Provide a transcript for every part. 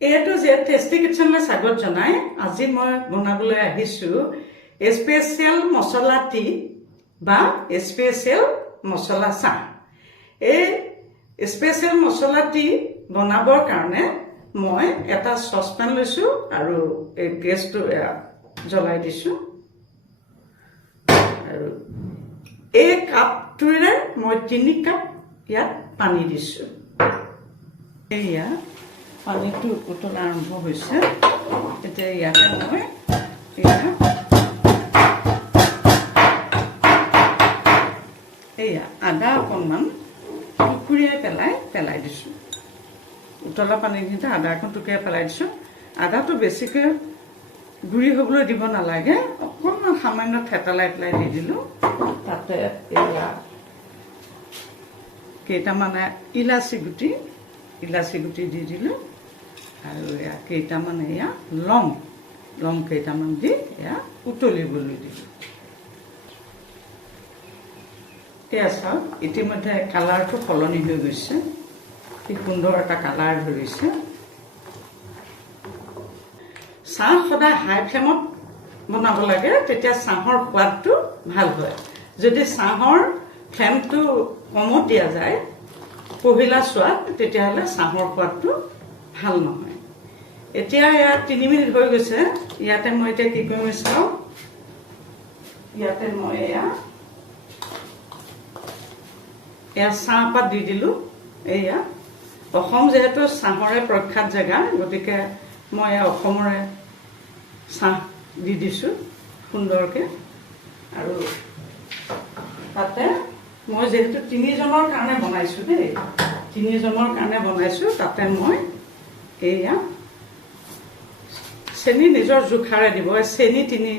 এইটো যে টেষ্টি কিটচেনলৈ স্বাগত জনাই আজি মই বনাবলৈ আহিছো স্পেচিয়েল মছলা টি বা স্পেচিয়েল মছলা চাহ। এই স্পেচিয়েল মছলা টি বনাবৰ কাৰণে মই এটা সসপেন লৈছো আৰু এই গেছটো জ্বলাই দিছো আৰু এই কাপটোৰে মই 3 কাপ ইয়াত পানী দিছো। এয়া পানীটো উতলা আৰম্ভ হৈছে। এতিয়া ইয়াতে মই আদা অকণমান টুকুৰিয়াই পেলাই দিছোঁ। উতলা পানীখিনিতে আদা অকণ টুকুৰিয়াই পেলাই দিছোঁ। আদাটো বেছিকৈ গুড়ি হ'বলৈ দিব নালাগে, অকণমান সামান্য থেতেলাই পেলাই দি দিলোঁ। তাতে এয়া কেইটামানে ইলাচি গুটি দি দিলোঁ আৰু এয়া কেইটামান এয়া লং কেইটামান দি এয়া উতলিবলৈ দিলোঁ। এয়া চাওক, ইতিমধ্যে কালাৰটো সলনি হৈ গৈছে, কি সুন্দৰ এটা কালাৰ ধৰিছে। চাহ সদায় হাই ফ্লেমত বনাব লাগে, তেতিয়া চাহৰ সোৱাদটো ভাল হয়। যদি চাহৰ ফ্লেমটো কমত দিয়া যায় পহিলা সোৱাদ, তেতিয়াহ'লে চাহৰ সোৱাদটো ভাল নহয়। এতিয়া ইয়াত 3 মিনিট হৈ গৈছে। ইয়াতে মই এতিয়া কি কৰিম চাওঁ। ইয়াতে মই এয়া চাহপাত দি দিলোঁ। এয়া অসম যিহেতু চাহৰে প্ৰখ্যাত জেগা, গতিকে মই অসমৰে চাহ দি দিছোঁ সুন্দৰকৈ। আৰু তাতে মই যিহেতু 3 জনৰ কাৰণে বনাইছোঁ দেই, 3 জনৰ কাৰণে বনাইছোঁ, তাতে মই এয়া চেনি নিজৰ জোখাৰে দিব। চেনি 3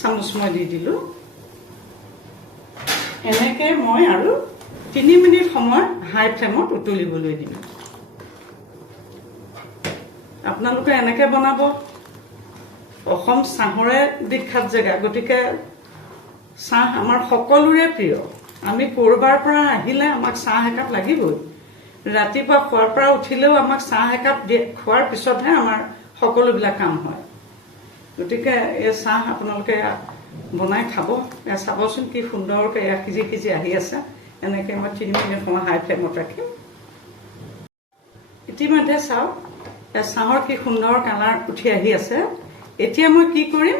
চামুচ মই দি দিলোঁ। এনেকৈ মই আৰু 3 মিনিট সময় হাই ফ্লেমত উতলিবলৈ দিম। আপোনালোকে এনেকৈ বনাব। অসম চাহৰে বিখ্যাত জেগা, গতিকে চাহ আমাৰ সকলোৰে প্ৰিয়। আমি ক'ৰবাৰ পৰা আহিলে আমাক চাহ একাপ লাগিবই। ৰাতিপুৱা খোৱাৰ পৰা উঠিলেও আমাক চাহ একাপ খোৱাৰ পিছতহে আমাৰ সকলোবিলাক কাম হয়। গতিকে এই চাহ আপোনালোকে বনাই খাব। চাবচোন কি সুন্দৰকৈ সিজি আহি আছে। এনেকৈ মই 3 মিনিট সময় হাই ফ্লেমত ৰাখিম। ইতিমধ্যে চাওক, চাহৰ কি সুন্দৰ কালাৰ উঠি আহি আছে। এতিয়া মই কি কৰিম,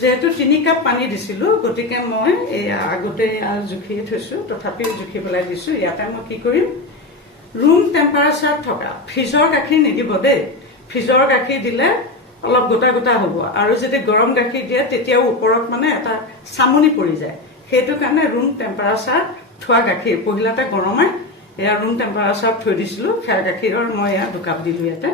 যিহেতু 3 কাপ পানী দিছিলোঁ, গতিকে মই এয়া আগতে জুখি থৈছোঁ, তথাপিও জুখি পেলাই দিছোঁ। ইয়াতে মই কি কৰিম, ৰুম টেম্পাৰেচাৰত থকা ফ্ৰিজৰ গাখীৰ নিদিব দেই। ফ্ৰিজৰ গাখীৰ দিলে অলপ গোটা হ'ব, আৰু যদি গৰম গাখীৰ দিয়ে তেতিয়াও ওপৰত মানে এটা চামনি পৰি যায়। সেইটো কাৰণে ৰুম টেম্পাৰেচাৰত থোৱা গাখীৰ পহিলাতে গৰমাই এয়া ৰুম টেম্পাৰেচাৰত থৈ দিছিলোঁ। খেৰ গাখীৰৰ মই এয়া 2 কাপ দিলোঁ ইয়াতে।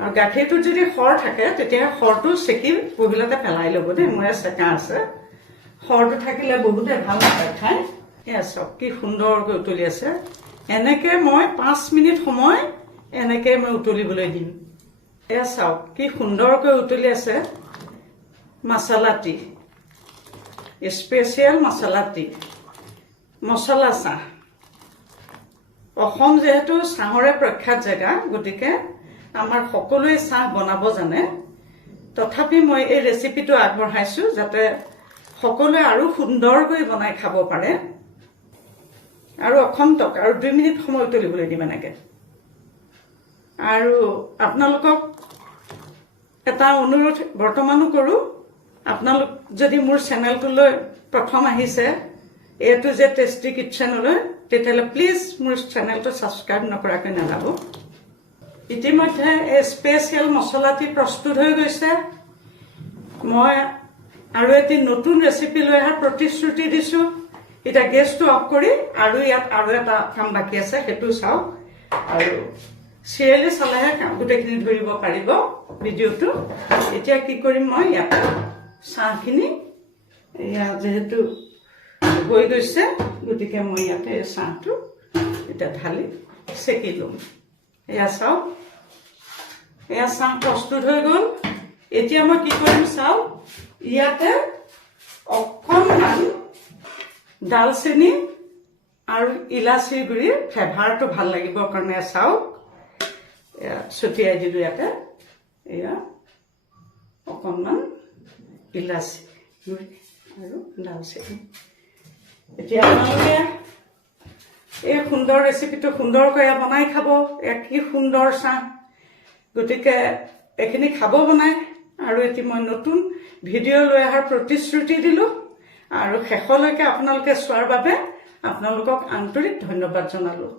আৰু গাখীৰটোত যদি সৰ থাকে তেতিয়া সৰটো চেকি পহিলাতে পেলাই ল'ব দেই। মোৰ চেকা আছে। সৰটো থাকিলে বহুতে ভাল নাপায় খাই। এয়া চাওক কি সুন্দৰকৈ উতলি আছে। এনেকৈ মই 5 মিনিট সময় এনেকৈ মই উতলিবলৈ দিম। এয়া চাওক কি সুন্দৰকৈ উতলি আছে। মাছালা টি, স্পেচিয়েল মছলা টি, মছলা চাহ। অসম যিহেতু চাহৰে প্ৰখ্যাত জেগা, গতিকে আমাৰ সকলোৱে চাহ বনাব জানে। তথাপি মই এই ৰেচিপিটো আগবঢ়াইছোঁ যাতে সকলোৱে আৰু সুন্দৰকৈ বনাই খাব পাৰে। আৰু অখন্তক আৰু 2 মিনিট সময় উতলিবলৈ দিম এনেকৈ। আৰু আপোনালোকক এটা অনুৰোধ বৰ্তমানো কৰোঁ, আপোনালোক যদি মোৰ চেনেলটোলৈ প্ৰথম আহিছে, এইটো যে টেষ্টি কিটচেনলৈ, তেতিয়াহ'লে প্লিজ মোৰ চেনেলটো ছাবস্ক্ৰাইব নকৰাকৈ নাযাব। ইতিমধ্যে এই স্পেচিয়েল মছলাটি প্ৰস্তুত হৈ গৈছে। মই আৰু এটি নতুন ৰেচিপি লৈ অহাৰ প্ৰতিশ্ৰুতি দিছোঁ। এতিয়া গেছটো অফ কৰি আৰু ইয়াত আৰু এটা কাম বাকী আছে, সেইটো চাওক। আৰু চিৰিয়েলি চালেহে গোটেইখিনি ধৰিব পাৰিব ভিডিঅ'টো। এতিয়া কি কৰিম, মই ইয়াতে চাহখিনি এয়া যিহেতু হৈ গৈছে, গতিকে মই ইয়াতে চাহটো এতিয়া ঢালি চেকি ল'ম। এয়া চাওক, এয়া চাহ প্ৰস্তুত হৈ গ'ল। এতিয়া মই কি কৰিম চাওক, ইয়াতে অকণমান ডালচেনি আৰু ইলাচি গুড়ি ফ্লেভাৰটো ভাল লাগিবৰ কাৰণে চাওক ছটিয়াই দিলোঁ ইয়াতে এয়া অকণমান ইলাচি গুড়ি আৰু দালচেনি এতিয়া আপোনালোকে এই সুন্দৰ ৰেচিপিটো সুন্দৰকৈ বনাই খাব কি সুন্দৰ চাহ গতিকে এইখিনি খাব বনাই আৰু এতিয়া মই নতুন ভিডিঅ' লৈ অহাৰ প্ৰতিশ্ৰুতি দিলোঁ আৰু শেষলৈকে আপোনালোকে চোৱাৰ বাবে আপোনালোকক আন্তৰিক ধন্যবাদ জনালোঁ